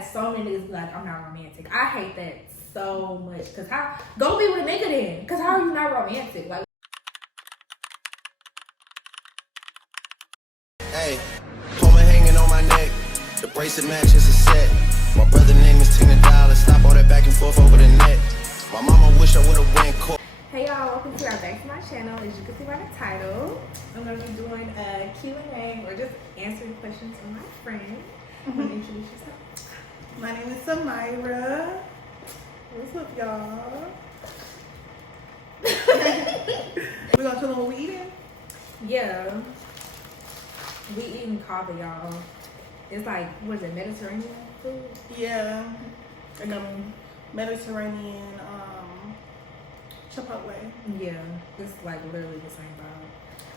had so many niggas be like, I'm not romantic. I hate that so much. Cause go be with a nigga then. Cause how are you not romantic? Like, hey, Puma hanging on my neck. The bracelet match is a set. My brother name is Tina Dollar. Stop all that back and forth over the net. My mama wish I would've went court. hey y'all, welcome to back to my channel. As you can see by the title, I'm gonna be doing a Q&A or just answering questions from my friend. Want to introduce yourself? My name is Samira. What's up, y'all? We gonna tell them what we eating? Yeah, we eating kava, y'all. It's like, what is it, Mediterranean food? Yeah, like a Mediterranean Chipotle. Yeah, it's like literally the same vibe.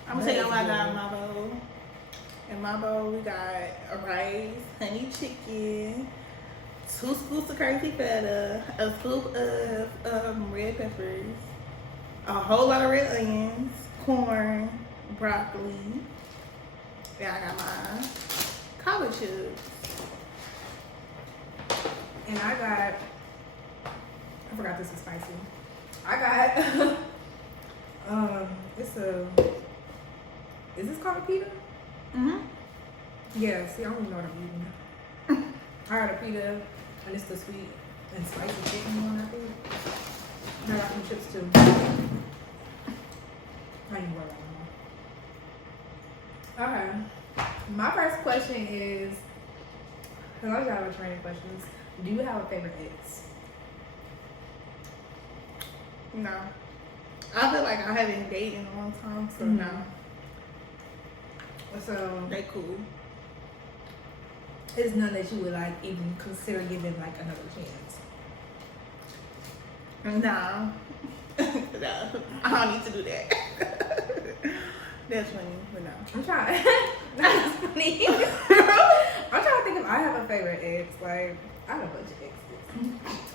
I'm gonna tell you what I got in my bowl. In my bowl, we got a rice, honey chicken, 2 scoops of crazy feta, a scoop of red peppers, a whole lot of red onions, corn, broccoli. Yeah, I got my collard chips. And I forgot this is spicy. I got, is this called a pita? Mm-hmm. Yeah, see, I don't even know what I'm eating. I got a pita, and it's the sweet and spicy chicken one, I think. And I got some chips too. I ain't worried about them. Okay. My first question is, because I just have a training questions. Do you have a favorite ex? No. I feel like I haven't dated in a long time, so no. So They cool. it's none that you would like even consider giving like another chance. No. No. I don't need to do that. That's funny, but no. I'm trying. That's funny. I'm trying to think if I have a favorite ex. Like, I have a bunch of exes.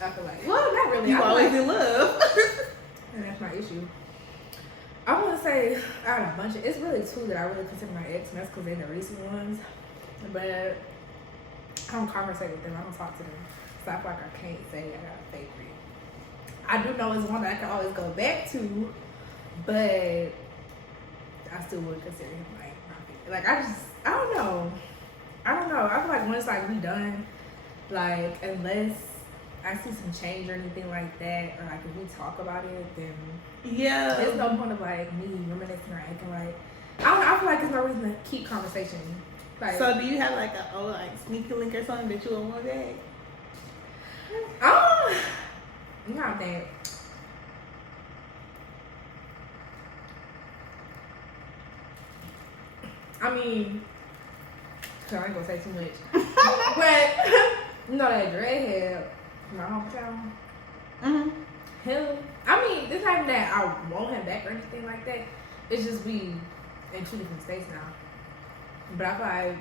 I feel like, well, not really. You I feel always like, in love. and that's my issue. I want to say I had a bunch of. It's really 2 that I really consider my ex, and that's because they're the recent ones. But I don't conversate with them. I don't talk to them. So I feel like I can't say I got a favorite. I do know it's one that I can always go back to, but I still would consider him like my favorite. Like I don't know. I feel like once like we done, like unless I see some change or anything like that, or like if we talk about it, then Yeah. there's no point of like me reminiscing or acting like I don't know. I feel like there's no reason to keep conversation. Like, So do you have like a sneaky link or something that you would want back? you know that. I mean, I ain't gonna say too much, but you know that dreadhead from my hometown. Mm-hmm. Him. I mean, it's not even that I want him back or anything like that. It's just we in 2 different states now. But I feel like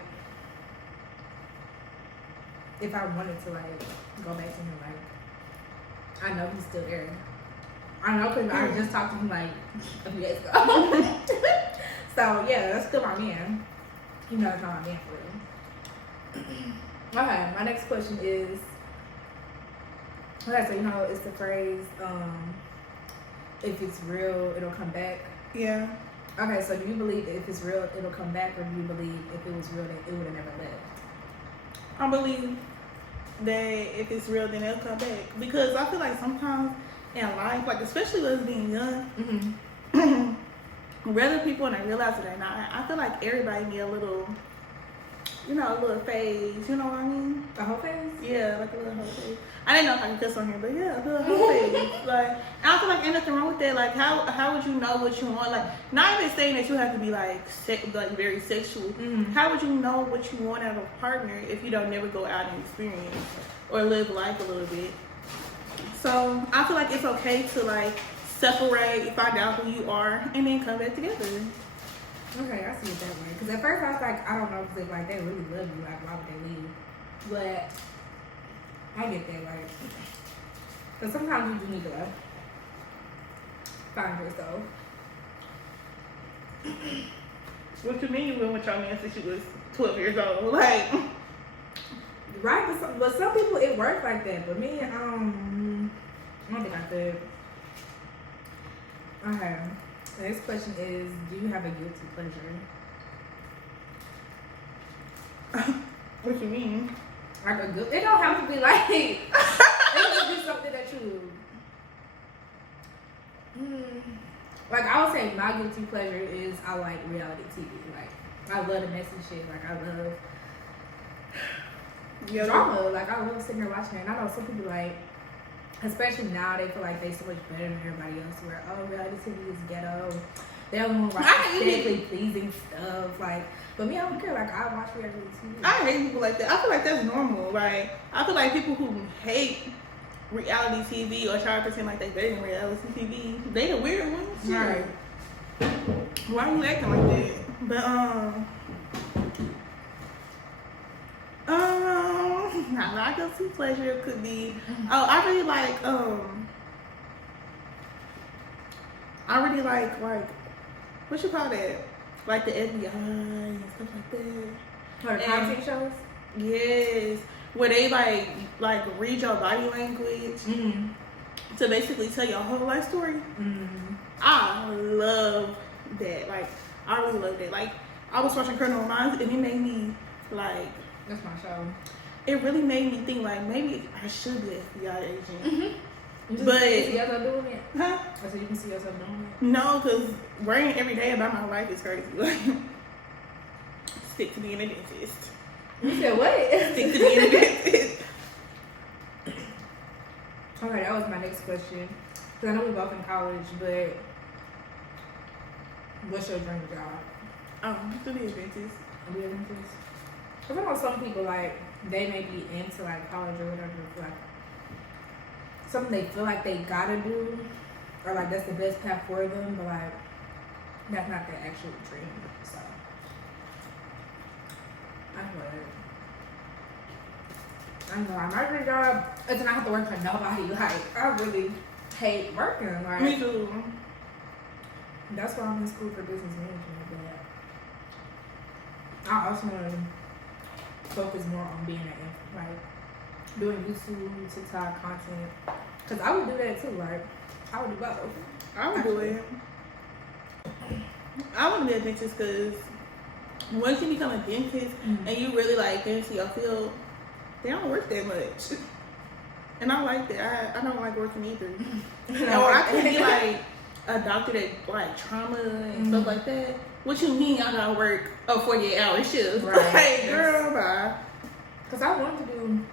if I wanted to like go back to him, like I know he's still there. I know because I just talked to him like a few days ago. So yeah, that's still my man. You know, it's not my man for real. Okay, my next question is. Okay, so you know it's the phrase, if it's real, it'll come back. Yeah. Okay, so do you believe that if it's real, it'll come back, or do you believe if it was real, that it would have never left? I believe that if it's real, then it'll come back. Because I feel like sometimes in life, like especially with us being young, whether people want to realize it or not, I feel like everybody need a little, a little phase. You know what I mean? A whole phase? Yeah, like a little whole phase. I didn't know if I could cuss on here, but yeah, a little whole phase. Like, and I feel like ain't nothing wrong with that. Like, how would you know what you want? Like, not even saying that you have to be like very sexual. How would you know what you want out of a partner if you don't never go out and experience or live life a little bit? So I feel like it's okay to like separate, find out who you are, and then come back together. Okay, I see it that way. Because at first I was like, I don't know if like they really love you, like why would they leave? But I get that, like, because sometimes you do need to like find yourself. What you mean you been with your man since you was 12 years old? Like, Right, but some people it works like that. But me, I don't think I could. Okay. The next question is, do you have a guilty pleasure? What you mean? Like a good, it don't have to be like, it could be something that you, like I would say my guilty pleasure is I like reality TV. Like, I love the messy shit. Like, I love drama. Like, I love sitting there watching it. And I know some people like, especially now, they feel like they so much better than everybody else. Where reality TV is ghetto. They don't want to watch aesthetically pleasing stuff. Like, but me, I don't care. Like, I watch reality TV. I hate people like that. I feel like that's normal. Like, I feel like people who hate reality TV or try to pretend like they better than reality TV, they the weird ones. Right. Why are you acting like that? But my guilty pleasure could be, I really like what you call that? Like the FBI and stuff like that. Or the content shows? Yes. Where they like read your body language to basically tell your whole life story. I love that. Like, I really love that. Like, I was watching Criminal Minds and it made me like, that's my show. It really made me think like maybe I should be an FBI agent. But But you see yourself doing it? huh? I said you can see yourself doing it? No, because worrying every day about my life is crazy. Like, stick to being a dentist. You said what? Stick to being a dentist. Okay, that was my next question. Because I know we're both in college, but what's your dream job? To be a dentist. Be a dentist? Because I know some people, like, they may be into, like, college or whatever, like, something they feel like they gotta do, or, like, that's the best path for them, but, like, that's not their actual dream, so. I know, like, my dream job is not have to work for nobody. Like, I really hate working. Like, Me too. that's why I'm in school for business management. But I also want to focus more on being like doing YouTube, TikTok content. Cause I would do that too. Like, I would do both. I would do it. I want to be a dentist because once you become a dentist and you really like get into your field, they don't work that much. And I like that. I don't like working either. Or I could be like a doctor that like trauma and stuff like that. What you mean I gotta work a 48-hour shift? Right. Like, girl, bye. Cause I wanted to do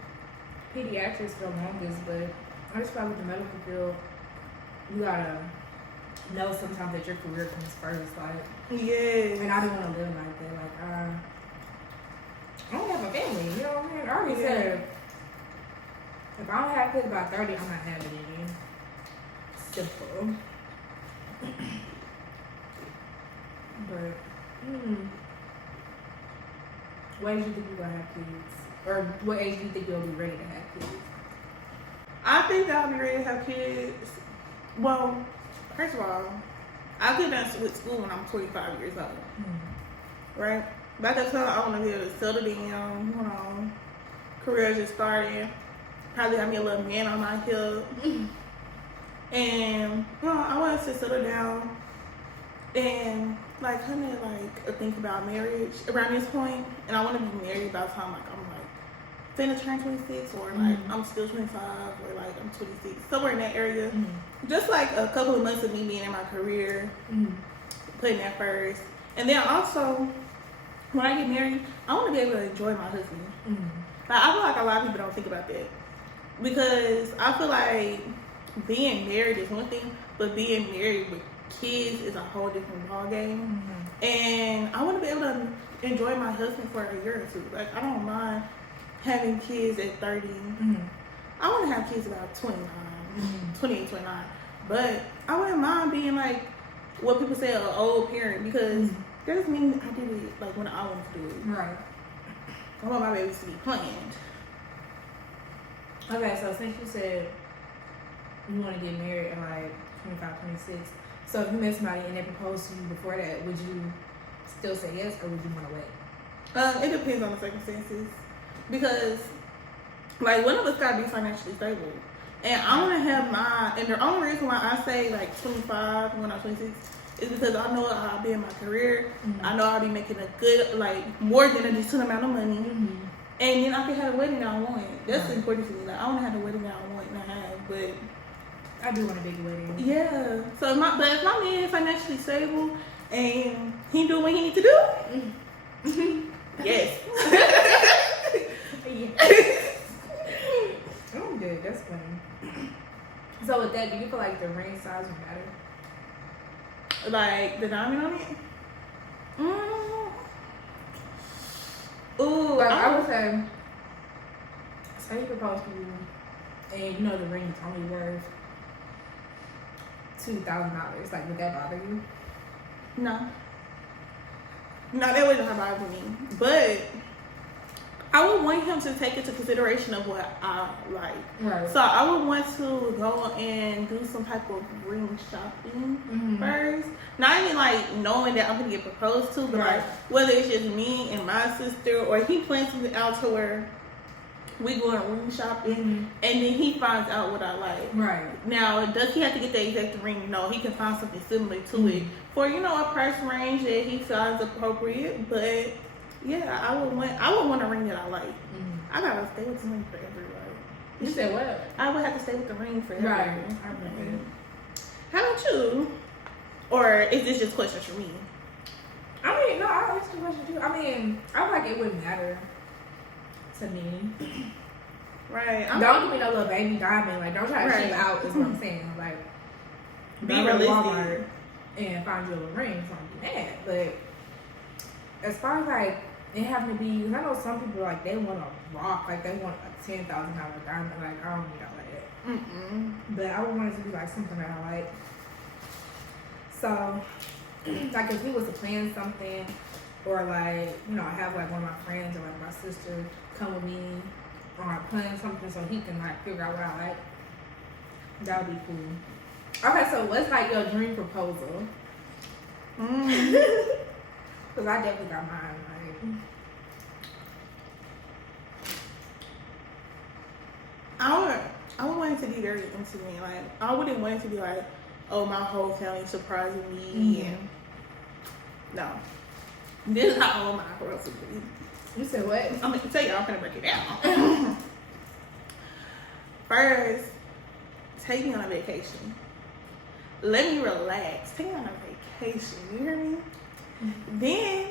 pediatrics for the longest, but I just feel like with the medical field, you gotta know sometimes that your career comes first. Like, Yes. and I didn't want to live like that. Like, I don't have a family. You know what I mean? I already said if I don't have kids by 30, I'm not having any. Simple. But, what age do you think you're gonna have kids? Or what age do you think you'll be ready to have kids? I think I'll be ready to have kids. Well, first of all, I'll get done with school when I'm 25 years old. Right? By that time, I want to be able to settle down, career just starting. Probably have me a little man on my hip. And, I want us to settle down and, like, kind of, like, think about marriage around this point. And I want to be married by the time, like, I'm, like, finna turn 26 or, like, I'm still 25 or, like, I'm 26. Somewhere in that area. Just, like, a couple of months of me being in my career, putting that first. And then also, when I get married, I want to be able to enjoy my husband. Like, I feel like a lot of people don't think about that. Because I feel like being married is one thing, but being married with kids is a whole different ballgame. And I want to be able to enjoy my husband for a year or two. Like, I don't mind having kids at 30. I want to have kids about 29, 28, 29. But I wouldn't mind being like what people say an old parent because that doesn't mean I did it like when I want to do it. Right. I want my babies to be planned. Okay, so since you said you want to get married at like 25, 26, so if you met somebody and they proposed to you before that, would you still say yes or would you want to wait? It depends on the circumstances. Because Like, one of us gotta be financially stable. And I want to have mine. And the only reason why I say like 25 when I'm 26 is because I know I'll be in my career. Mm-hmm. I know I'll be making a good, like, more than a decent amount of money. Mm-hmm. And then I can have the wedding that I want. That's important to me. Like, I want to have the wedding that I want and I have, but I do want a big wedding. Yeah. So if my man is financially stable and he do what he need to do, yes. Oh, good. That's funny. So with that, do you feel like the ring size would matter? Like the diamond on it? Ooh, like I would say he proposed to you, and you know the ring is only worth $2,000. Like, would that bother you? No, that wouldn't have bothered me. But I would want him to take into consideration of what I like. Right. So I would want to go and do some type of ring shopping first. Not even like knowing that I'm gonna get proposed to, but like whether it's just me and my sister, or he plans something out to where we go on ring shopping and then he finds out what I like. Right. Now, does he have to get the exact ring? No, he can find something similar to it for, you know, a price range that he finds appropriate. But yeah, I would want a ring that I like. I gotta stay with the ring forever. Like, you said what? I would have to stay with the ring forever. Right. How about you? Or is this just questions for me? I mean, no, I'll ask you a question too. I mean, I feel like it wouldn't matter to me. Right. Don't give me no little baby diamond. Like, don't try to ship out, is what I'm saying. Like, be realistic. Walmart and find you a little ring, so I'm mad. But as far as like it having to be, because I know some people like they want a rock, like they want a $10,000 diamond. Like, I don't need all that. But I would want it to be like something that I like. So, like if we was to plan something, or like, you know, I have like one of my friends or like my sister come with me, or I plan something so he can like figure out what I like, that would be cool. Okay, so what's like your dream proposal? Because I definitely got mine. Like, I would want it to be very intimate. Like, I wouldn't want it to be like, oh, my whole family surprising me. And no, this is not all my proposal. You said what? I'm gonna tell you, I'm gonna break it down. First, take me on a vacation. Let me relax. Take me on a vacation. You hear me? Then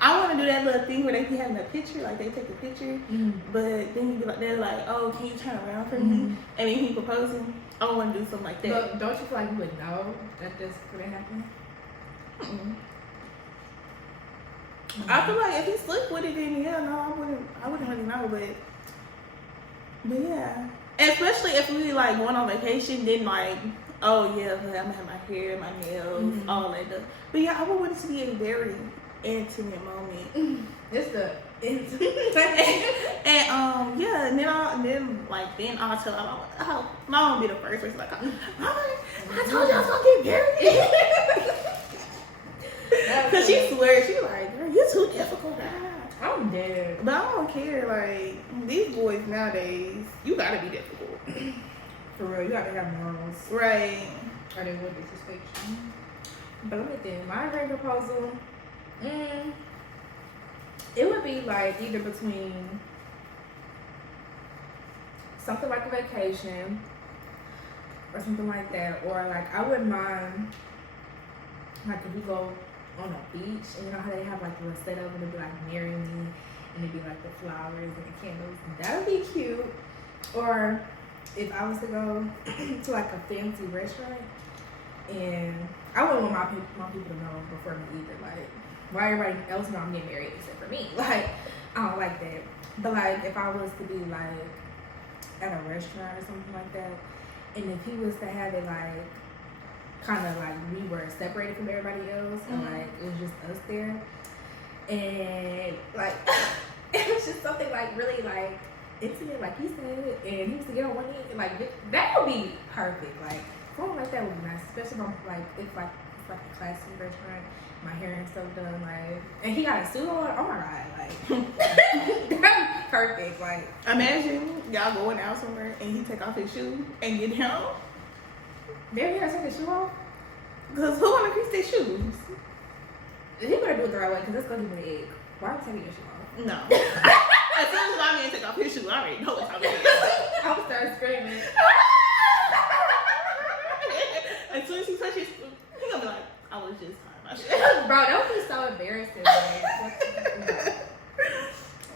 I want to do that little thing where they be having a picture, like they take a picture, but then you be like, they're like, oh, can you turn around for me? And then he proposing. I want to do something like that. But don't you feel like you would know that this could happen? I feel like if he slipped with it, then yeah, no, I wouldn't really know, but yeah. And especially if we like going on vacation, then like, oh yeah, I'm gonna have my hair, my nails, all that stuff. But yeah, I would want it to be a very intimate moment. It's the intimate. And yeah, and then I'll tell my mom will be the first person like, I told you I was gonna get married. Cause she swears, she like, girl, you too difficult. I'm dead. But I don't care. Like, these boys nowadays, you gotta be difficult. For real, you gotta have morals. Right. Or they would disrespect you. But let me think. My dream proposal, it would be like either between something like a vacation or something like that, or like I wouldn't mind like if we go on a beach and you know how they have like the little setup and it'd be like marry me and it'd be like the flowers and the candles. That would be cute. Or if I was to go to like a fancy restaurant and I wouldn't want my people to know before me either. Like, why everybody else know I'm getting married except for me? Like, I don't like that. But like if I was to be like at a restaurant or something like that, and if he was to have it like kind of like we were separated from everybody else and like it was just us there, and like it was just something like really like intimate, like he said, and he was to get on one knee, and like that would be perfect. Like something like that would be nice, especially if like a classy restaurant, my hair and stuff done, like, and he got a suit on. Oh my god, like that's perfect. Like, imagine y'all going out somewhere and he take off his shoe and get home. maybe he gotta take his shoe off. Cause who wanna crease their shoes? He better do it the right way, because that's gonna give me an egg. Why are you taking your shoe off? No. As soon as my man take off his shoe, I already know what time it is. I would start screaming. As soon as he touches, he gonna be like, I was just tying my shit. Bro, that would be so embarrassing, man.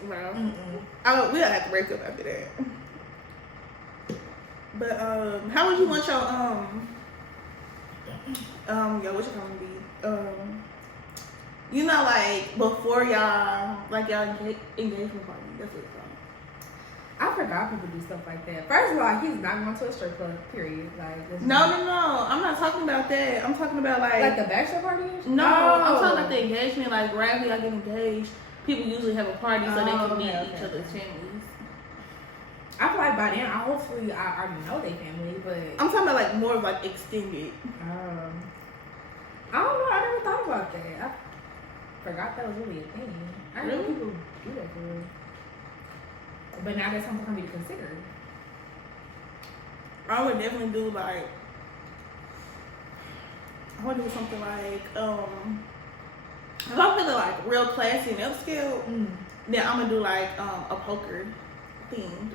Bro, we gotta have to break up after that. But how would you want your what you gonna be? You know, like before y'all, like y'all engagement party. That's what it's called. I forgot people do stuff like that. First of all, he's not going to a strip club, period. Like, No. I'm not talking about that. I'm talking about like the bachelor party? No, I'm talking about the engagement. Like right after y'all get engaged, people usually have a party so they can meet each other's families. I feel like by then, hopefully, I already know their family, but I'm talking about like more of like extended. I don't know. I never thought about that. I forgot that was really a thing. I didn't know people do that for real. But now that's something for me to consider. I would definitely do like, I would do something like, if I'm feeling like real classy and upscale, then I'm gonna do like a poker themed.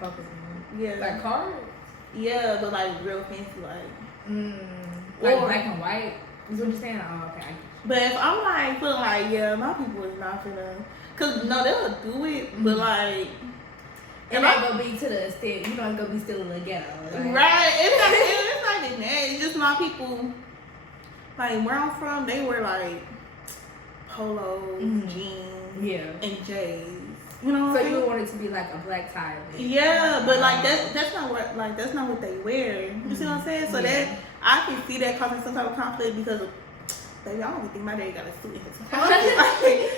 Poker themed? Yeah. Like cards? Yeah, but like real fancy, like. Like black and white? Is what you're saying? Oh, okay. But if I'm like feeling like, yeah, my people is not finna, cause no, they'll do it, but like, it's not gonna be to the extent, you know, it's gonna be still a little ghetto. Like. Right? It's not even that. It's just my people. Like where I'm from, they wear like polos, jeans, and J's. You know what so I mean? you want it to be like a black tie? Yeah, but like that's not what they wear. You see what I'm saying? So that I can see that causing some type of conflict because of, baby, I don't even think my daddy got a suit in his like,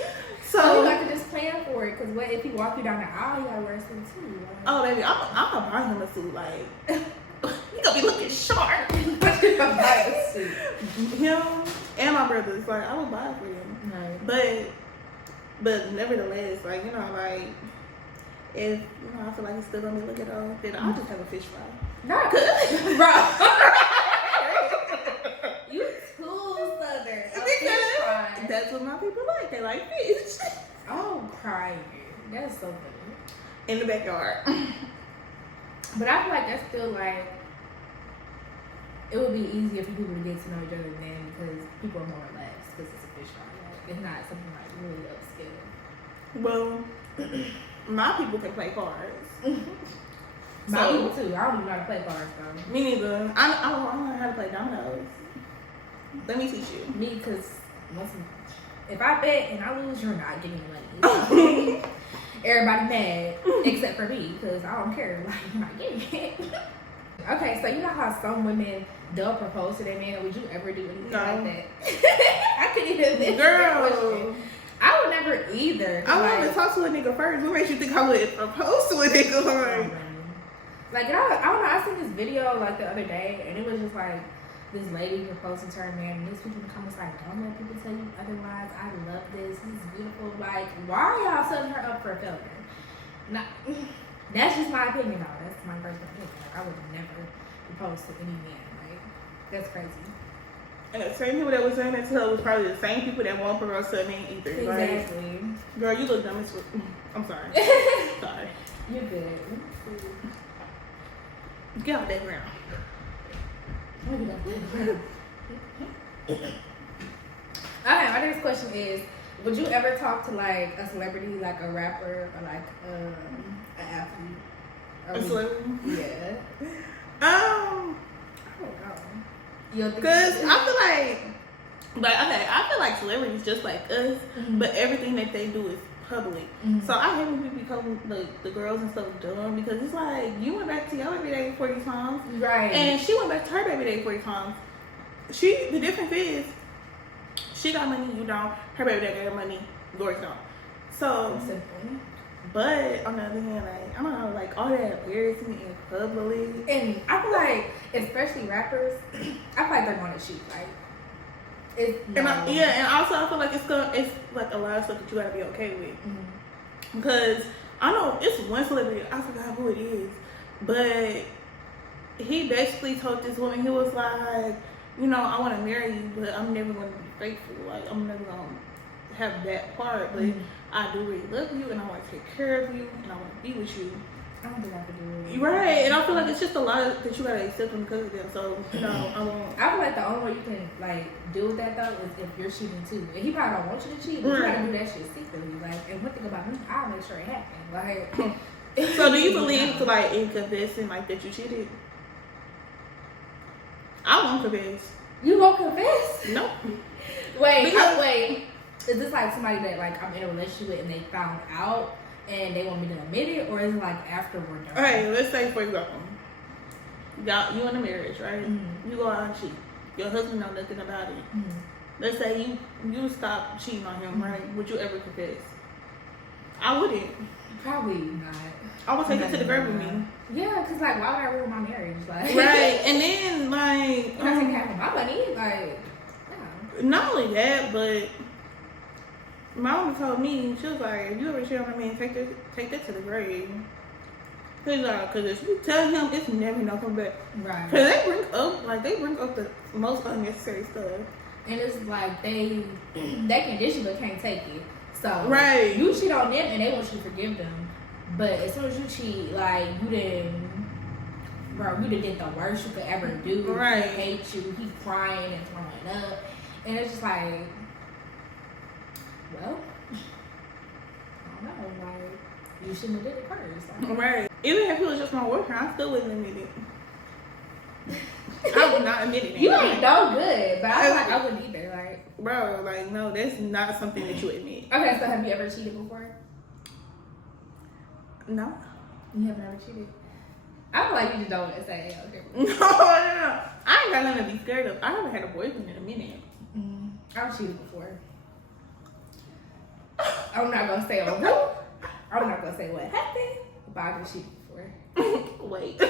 so you have to just plan for it, because what if he walk you down the aisle, you gotta wear a suit too. Like. Oh baby, I'm gonna buy him a suit. Like he gonna be looking sharp. But you gonna buy a suit. Him and my brothers, like I would buy it for them. Right. But nevertheless, like, you know, like, if, you know, I feel like it's still gonna be looking old, then I'll just have a fish fry. Not good. Bro. You too southern. Because that's what my people like. They like fish. Oh, crying. That's so funny. In the backyard. But I feel like that's still like, it would be easier for people to get to know each other then, because people are more relaxed because it's a fish fry. Like, it's not something like really upscale. Well, my people can play cards. My people too. I don't even know how to play cards though. Me neither. I don't know how to play dominoes. Let me teach you. Me, because if I bet and I lose, you're not getting money. Everybody mad except for me, because I don't care. Like, you're not getting it. Okay, so you know how some women they'll propose to their man? Would you ever do anything like that? I couldn't even. Girl. I would never either. I want to talk to a nigga first. What makes you think I would propose to a nigga? Like, I don't know. I seen this video like the other day, and it was just like this lady proposing to her man, and these people in the comments like, "Don't let people tell you otherwise. I love this. This is beautiful." Like, why are y'all setting her up for a failure? Nah, that's just my opinion, though. That's my personal opinion. Like, I would never propose to any man. Like, that's crazy. And the same people that was saying that to her was probably the same people that won't propose to me either. Exactly. Like, girl, you look dumb as fuck. I'm sorry. Sorry. You're good. Get off that ground. Okay, my next question is, would you ever talk to like a celebrity, like a rapper or like an athlete? A celebrity? Yeah. I don't know. Because I feel like, okay, I feel like celebrities just like us, but everything that they do is public. So I hate when people become the girls and stuff dumb, because it's like, you went back to your baby daddy 40 times. Right. And she went back to her baby daddy 40 times. The difference is, she got money, you don't. Her baby daddy got money, yours don't. So, simple. But on the other hand, like, I don't know, like all that embarrassment in public. And I feel like, especially rappers, I feel like they're going to cheat. Like, it's no. And also I feel like it's like a lot of stuff that you gotta be okay with. Mm-hmm. Because I know it's one celebrity, I forgot who it is, but he basically told this woman, he was like, you know, I want to marry you, but I'm never going to be faithful. Like, I'm never going to have that part, but I do really love you, and I want to take care of you, and I want to be with you. I don't think I could do it. Right, and I feel like it's just a lot that you got to accept them because of them, so, no, I won't. I feel like the only way you can, like, deal with that, though, is if you're cheating, too. And he probably don't want you to cheat, but you got to do that shit secretly. Like, and one thing about me, I'll make sure it happens. Like, so do you believe, like, in confessing, like, that you cheated? I won't confess. You won't confess? Nope. Wait. Is this like somebody that like I'm in a relationship with and they found out and they want me to admit it, or is it like after we're done? Okay, let's say for example, you in a marriage, right? Mm-hmm. You go out and cheat. Your husband know nothing about it. Mm-hmm. Let's say you stop cheating on him, right? Would you ever confess? I wouldn't. Probably not. I would take it to the grave with me. Yeah, cause like, why would I ruin my marriage? Like, right, and then like, I'm taking half of my money. Like, yeah. Not only that, but my mama told me, she was like, if you ever cheat on a man, take that to the grave. Cause if you tell him, it's never gonna come back. Right. Cause they bring up the most unnecessary stuff. And it's like they condition but can't take it. So right. You cheat on them and they want you to forgive them. But as soon as you cheat, like you did the worst you could ever do. Right. He hates you, he's crying and throwing up. And it's just like, well, I don't know, like you shouldn't have did it first. Like, right. Even if he was just my boyfriend, I still wouldn't admit it. I would not admit it. You ain't no good, but I feel like I wouldn't either. Like, bro, like no, that's not something that you admit. Okay, so have you ever cheated before? No. You haven't ever cheated? I feel like you just don't want to say it. Okay. No. I ain't got nothing to be scared of. I haven't had a boyfriend in a minute. I've cheated before. I'm not gonna say on who. I'm not gonna say what happened, but I've cheated before. Wait.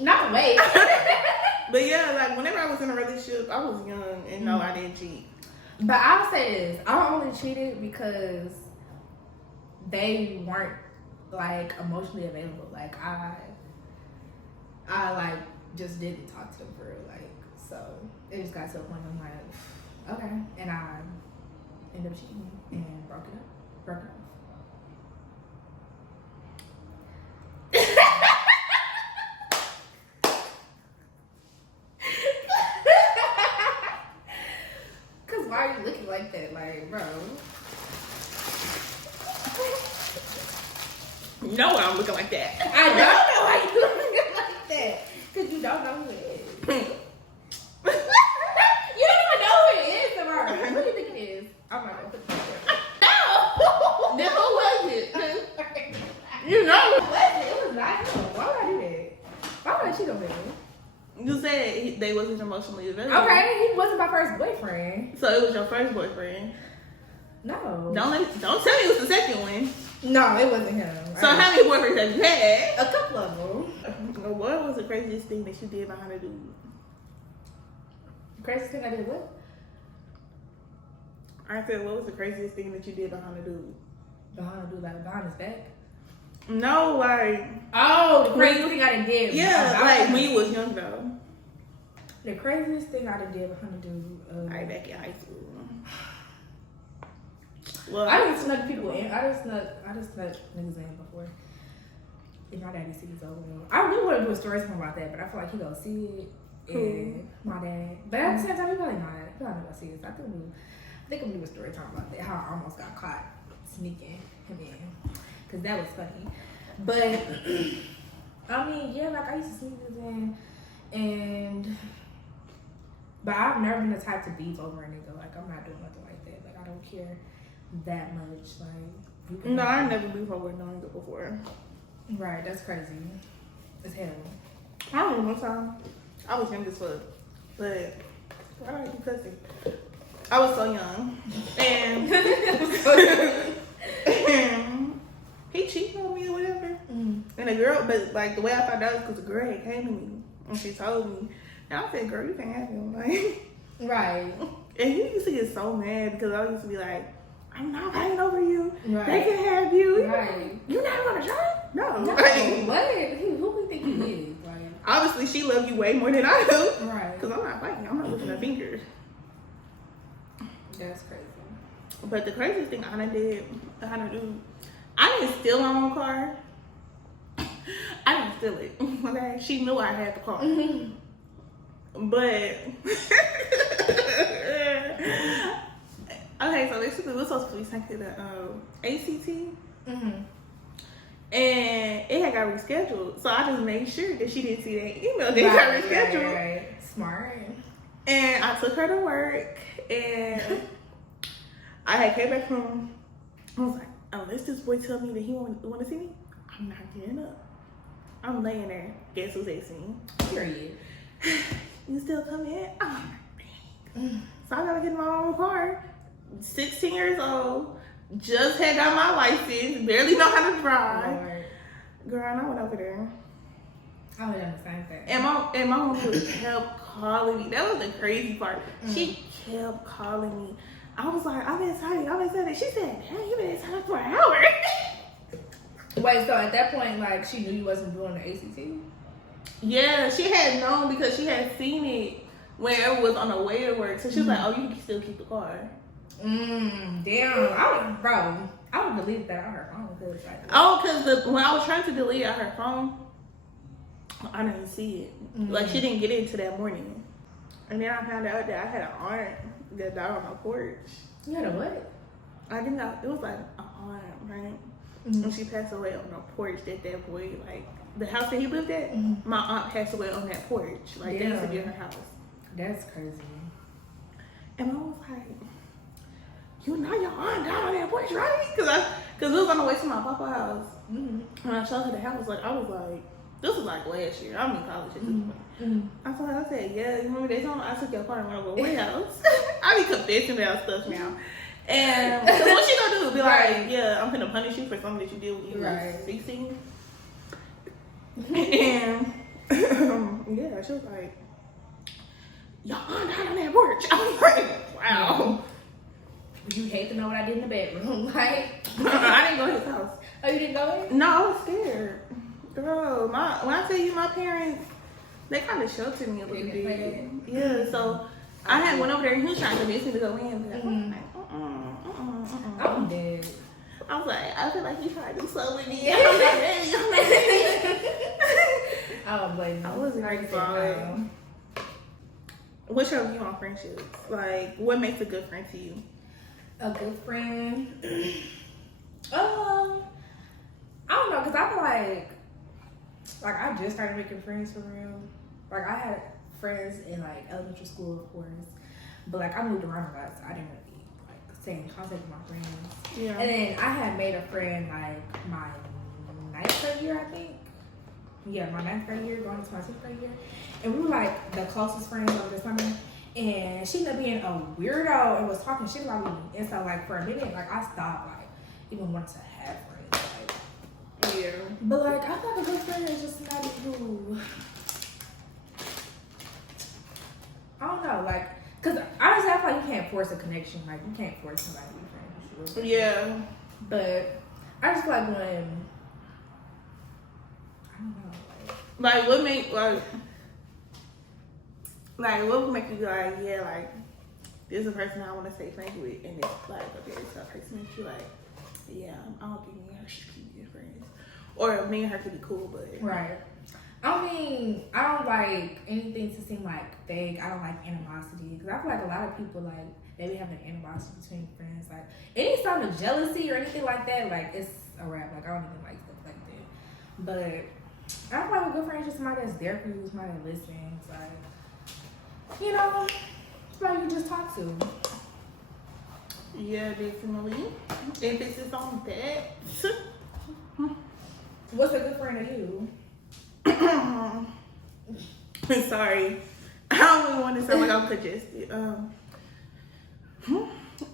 Not wait. But yeah, like whenever I was in a relationship, I was young and no, I didn't cheat. But I'll say this: I only cheated because they weren't like emotionally available. Like I like just didn't talk to them for real. Like so, it just got to a point where I'm like, okay, and I ended up cheating and broke it off. Why are you looking like that? Like, bro. You know why I'm looking like that. I don't know why you looking like that. Because you don't know who it is. You don't even know who it is, Tamara. Who do you think it is? I'm not going to put it No! Then who was it? You know. It wasn't. It was not him. Why would I do that? Why would I cheat on him? You said they wasn't emotionally available. Okay, he wasn't my first boyfriend. So it was your first boyfriend? No. Don't tell me it was the second one. No, it wasn't him. So how many boyfriends have you had? A couple of them. What was the craziest thing that you did behind a dude? The craziest thing I did what? I said, what was the craziest thing that you did behind a dude? Behind a dude, like behind his back? No, like... Oh, the craziest thing I done did. Yeah, like when you was young though. The craziest thing I done did behind a dude. Like back in high school. Well, I just snuck people in. I just snuck niggas in before. If my daddy sees over there. I really want to do a story time about that, but I feel like he gonna see it. And my dad. But at the same time, he probably not. He probably not gonna see it. So I think I'm gonna do a story time about that. How I almost got caught sneaking him in. Because that was funny. But, I mean, yeah, like I used to sneak niggas in. But I've never been the type to beef over a nigga. Like, I'm not doing nothing like that. Like, I don't care that much. Like, no, I never beef over no nigga before. Right, that's crazy. It's hell. I don't know one time. I was young as fuck. But, why are you cussing? I was so young. And And he cheated on me or whatever. And the girl, but like the way I found out is because the girl had came to me and she told me. And I said, girl, you can't have him. Like, right. And he used to get so mad because I used to be like, I'm not fighting over you. Right. They can have you. Right. You're not gonna try? No. No. Like, What? Who do you think he is? Like, obviously, she loves you way more than I do. right. Because I'm not fighting. I'm not looking at fingers. That's crazy. But the craziest thing I did, I didn't steal my own car. I didn't steal it. Okay, she knew I had the car. But okay, so basically we're supposed to be sent to the ACT. And it had got rescheduled. So I just made sure that she didn't see that email that got rescheduled. Right. Smart. And I took her to work and I had came back home. I was like, unless this boy tell me that he want to see me, I'm not getting up. I'm laying there. Guess who's asking me? Period. You still come in? Oh, dang. So I gotta get in my own car. 16 years old. Just had got my license. Barely know how to drive. Lord. Girl, and I went over there. I would have done the same thing. And my mom kept calling me. That was the crazy part. She kept calling me. I was like, I've been telling you. She said, hey, you been inside for an hour. Wait, so at that point, like, she knew you wasn't doing the ACT? Yeah, she had known because she had seen it when it was on the way to work. So she was like, oh, you can still keep the car. Damn. I would delete that on her phone. Because when I was trying to delete it on her phone, I didn't see it. Like, she didn't get it until that morning. And then I found out that I had an aunt that died on my porch. You had a what? I didn't know. It was like an aunt, right? And she passed away on a porch that boy, like, the house that he lived at, my aunt passed away on that porch. Like, that used to be her house. That's crazy. And I was like, you know your aunt died on that porch, right? Because we was on the way to my papa's house. When I showed her the house, like, I was like, this was like last year. I'm in college at this point. I said, yeah, you remember that time I took your car and went over to White House? I be confessing about stuff now. And so what she gonna do? Be like, yeah, I'm gonna punish you for something that you did when you were 16. And yeah, she was like, your aunt died on that porch. I was like, wow. You hate to know what I did in the bedroom, like. I didn't go to his house. Oh, you didn't go in? No, I was scared. Girl, when I tell you my parents, they kind of sheltered me a little bit. Yeah, so I had went over there and he was trying to convince me to go in. But I was like, I'm dead. I was like, I feel like you trying to do something with me. I don't blame you. I wasn't very fun. What's your view on friendships? Like, what makes a good friend to you? A good friend? I don't know, because I feel like I just started making friends for real. Like, I had friends in, like, elementary school, of course. But, like, I moved around a lot, so I didn't really, like, stay in contact with my friends. Yeah. And then I had made a friend, like, my 9th grade year, I think. Yeah, my 9th grade year, going into my 10th grade year. And we were, like, the closest friends over the summer. And she ended up being a weirdo and was talking shit about me. And so, like, for a minute, like, I stopped, like, even wanting to have friends. Like, yeah. But, like, I thought a good friend is just somebody who, I don't know, like, because honestly, I feel like you can't force a connection. Like, you can't force somebody to be friends with you. Yeah. But I just feel like when, I don't know, like what make, like, what would make you be like, yeah, like, this is a person I want to stay friends with, and it's like a very tough person that you like, yeah, I don't think me and her should be good friends. Or me and her could be cool, but. Right. I mean, I don't like anything to seem like fake. I don't like animosity. Because I feel like a lot of people, like, they be having animosity between friends. Like, any sign of jealousy or anything like that, like, it's a wrap. Like, I don't even like stuff like that. But I feel like a good friend is just somebody that's there for you, somebody that listens. Like, you know, somebody you just talk to. Yeah, definitely. Emphasis on that. What's a good friend to you? Sorry, I don't really want to sound like I'm congested.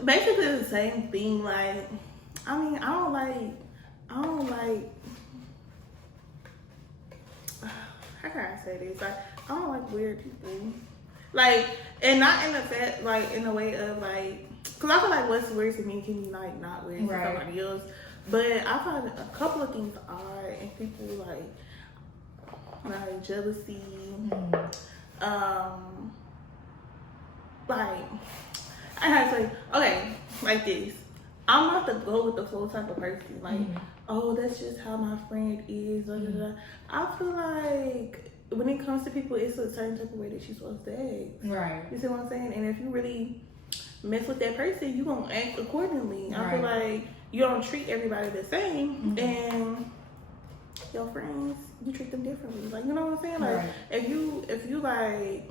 Basically the same thing. Like, I mean, I don't like, how can I say this? Like, I don't like weird people. Like, and not in the fact, like, in the way of, like, because I feel like what's weird to me can be, like, not weird to somebody else. But I find a couple of things odd, and people, like jealousy, like, I had to say, okay, like this. I'm not the go with the flow type of person. Like, oh, that's just how my friend is. Blah, blah, blah. I feel like when it comes to people, it's a certain type of way that you're supposed to act. Right. You see what I'm saying? And if you really mess with that person, you gonna act accordingly. I feel like you don't treat everybody the same, and your friends, you treat them differently. Like, you know what I'm saying? Like, if you like,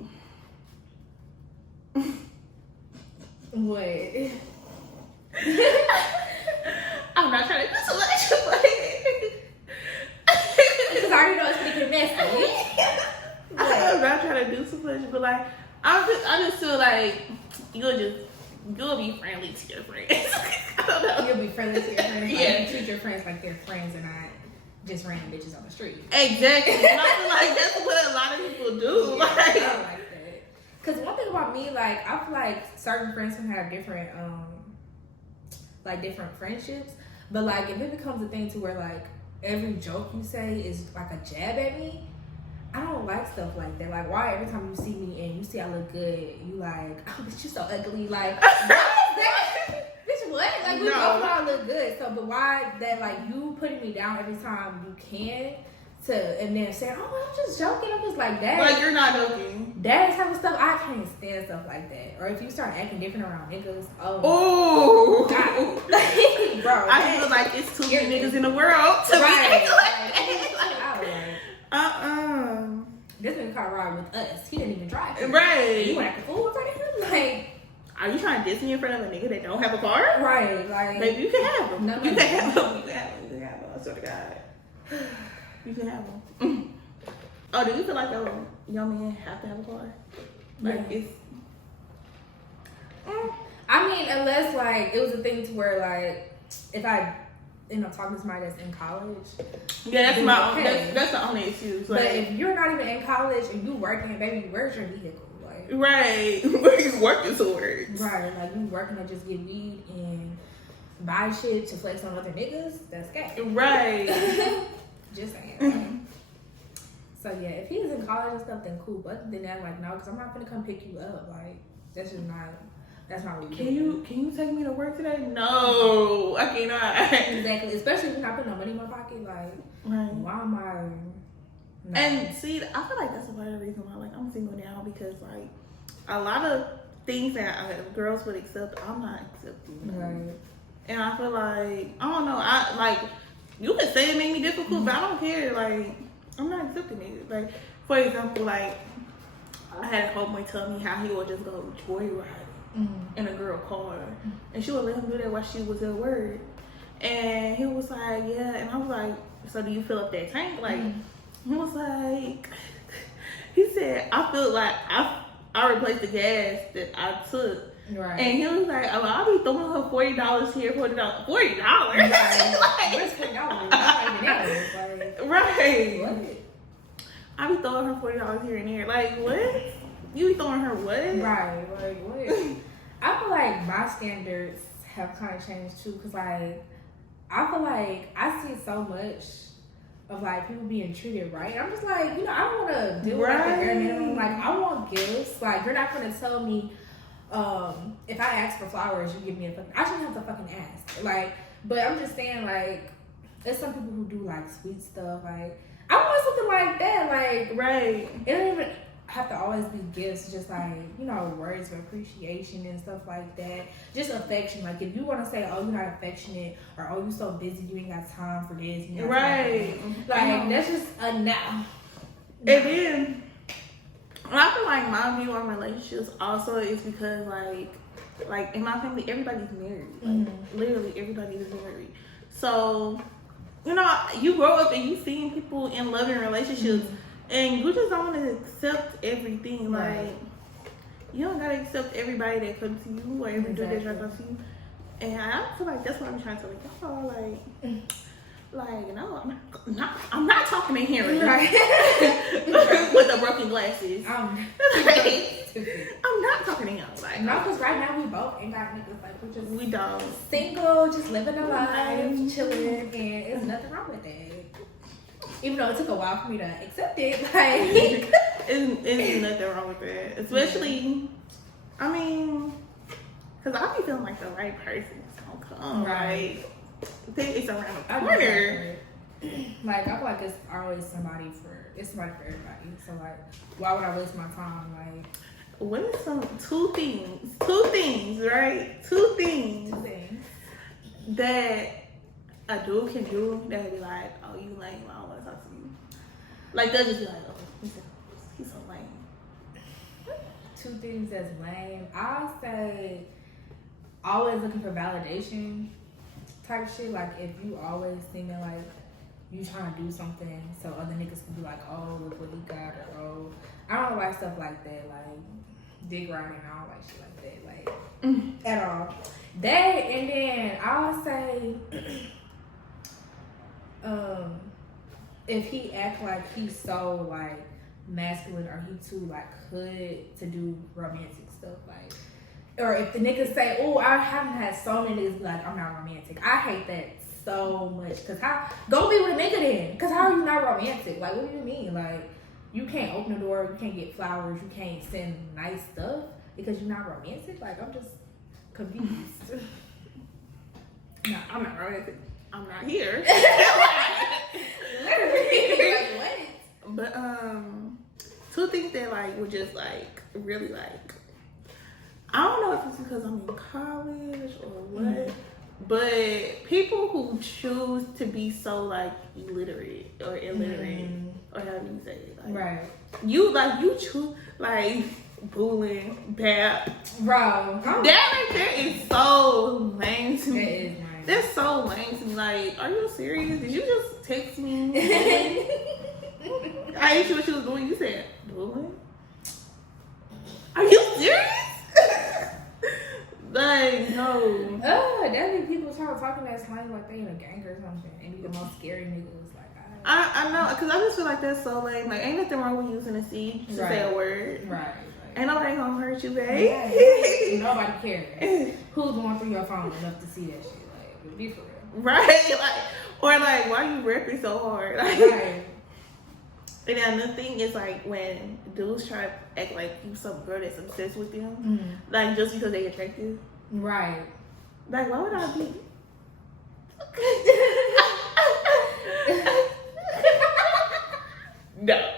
what? I'm not trying to do too much, but because I already know it's gonna get messy. I'm not trying to do too much, but like, I just feel like you'll be friendly to your friends. I don't know. You'll be friendly to your friends. Like, Yeah. you treat your friends like they're friends and not just random bitches on the street. Exactly. And I feel like that's what a lot of people do. Yeah, I don't like that. Because one thing about me, like, I feel like certain friends can have different, like, different friendships. But, like, if it becomes a thing to where, like, every joke you say is, like, a jab at me, I don't like stuff like that. Like, why every time you see me and you see I look good, you like, oh, bitch, you so ugly. Like, what is that? Bitch, what? Like, we both know I look good. So, but why that, like, you putting me down every time you can and then saying, oh, I'm just joking. I'm just like that. Like, you're not joking. That type of stuff, I can't stand stuff like that. Or if you start acting different around niggas, Oh, bro. I feel like it's too many niggas in the world to be acting like that. This nigga caught a ride with us. He didn't even drive. Right. You want to act a fool in front of him? Like, are you trying to diss me in front of a nigga that don't have a car? Right. Like, maybe you can have him. No, you can have him. You can have him. You can have him. I swear to God. You can have him. Oh, do you feel like your man have to have a car? Like, it's... I mean, unless, like, it was a thing to where, like, if I end up talking to somebody that's in college. Yeah, that's my okay. That's the only excuse. Like, but if you're not even in college and you working, baby, where's your vehicle? Like, right. Where you working towards? Right. Like, you working to just get weed and buy shit to flex on other niggas, that's gay. Right. Just saying. Like, so, yeah, if he's in college and stuff, then cool. But other than that, like, no, because I'm not going to come pick you up. Like, that's just not... That's not what Can you take me to work today? No, I cannot. Exactly. Especially if you're not putting no money in my pocket. Like, why am I? No. And see, I feel like that's a part of the reason why, like, I'm single now, because like a lot of things that girls would accept, I'm not accepting. Right. And I feel like I don't know. I like you can say it made me difficult, but I don't care. Like, I'm not accepting it. Like, for example, like I had a homeboy tell me how he would just go joyride. In a girl car, and she would let him do that while she was at work. And he was like, yeah. And I was like, so do you fill up that tank? Like, he was like, he said, I feel like I replaced the gas that I took. Right. And he was like, oh, I'll be throwing her $40 here, $40. $40? Right. Like, where's $40? Like, right. What? I be throwing her $40 here and there. Like, what? You be throwing her what? Right, like what? I feel like my standards have kind of changed too, cause like I feel like I see so much of like people being treated right. I'm just like, I don't want to do like the bare minimum. Like, I want gifts. Like, you're not gonna tell me if I ask for flowers, you give me a fucking. I shouldn't have to fucking ask. Like, but I'm just saying, like, there's some people who do like sweet stuff. Like, I want something like that. Like, right? It don't even have to always be gifts, just like, words of appreciation and stuff like that. Just affection. Like, if you want to say, oh, you're not affectionate, or oh, you so busy, you ain't got time for this. Right. Like, that's just a no. And then, I feel like my view on relationships also is because, like in my family, everybody's married. Like, literally everybody is married. So, you grow up and you seeing people in loving relationships. And you just don't want to accept everything. Like, you don't gotta accept everybody that comes to you or every dude that comes to you. And I feel like that's what I'm trying to like, y'all like no, I'm not talking in here Right. with the broken glasses. I'm not talking to him. Like, no, because right now we both ain't got niggas. Like we don't. Single, just living a life, chilling, and there's nothing wrong with that. Even though it took a while for me to accept it, like it's nothing wrong with that. Especially, I mean, because I be feeling like the right person is gonna come. Right. Like, it's around the corner. Like I feel like it's always somebody for everybody. So like, why would I waste my time? Like, what is two things, right? Two things that a dude can do that be like, oh, you lame, I don't want to talk to you. Like they'll just be like, oh, he's so lame. Two things that's lame. I'll say always looking for validation type shit. Like if you always thinking like you trying to do something so other niggas can be like, oh, look what he got, or oh, I don't like stuff like that, like dick riding, I don't like shit like that, like at all. That, and then I'll say if he act like he's so like masculine or he too like hood to do romantic stuff, like, or if the niggas say, oh, I haven't had so many niggas be like, I'm not romantic. I hate that so much. Cause how, go be with a nigga then. Cause how are you not romantic? Like, what do you mean? Like, you can't open the door, you can't get flowers, you can't send nice stuff because you're not romantic? Like, I'm just confused. No, I'm not romantic. I'm not here. Literally. Like, what? But two things that like were just like really like, I don't know if it's because I'm in college or what, but people who choose to be so like illiterate or illiterate or however you say it, like, right? You choose like bullying, bad, bro. That right there is so lame to me. That is lame. That's so lame to me. Like, are you serious? Did you just text me? I asked you what you was doing. You said bullying. Are you serious? Like, no. That be people talking that slang like they in a gang or something, and be the most scary niggas. Like, I know, because I just feel like that's so lame. Like, ain't nothing wrong with using a C to say a word. Right. Ain't nobody gonna hurt you, babe. Yeah. Nobody cares. Who's going through your phone enough to see that shit? Like, be for real. Right? Like, or like, why you rapping so hard? Like, right. And then the thing is, like, when dudes try to act like you some girl that's obsessed with them, like, just because they attractive. Right. Like, why would I be? No.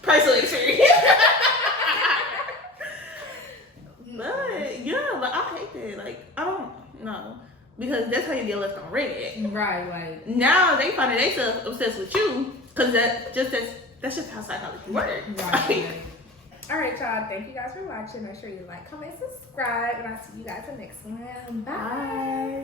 Personal experience. But, yeah, like, I hate that. Like, I don't know. Because that's how you get left on red. Right, like. Now they find they so obsessed with you. Because that's just how psychology works. Right. All right, y'all. Thank you guys for watching. Make sure you like, comment, subscribe. And I'll see you guys in the next one. Bye.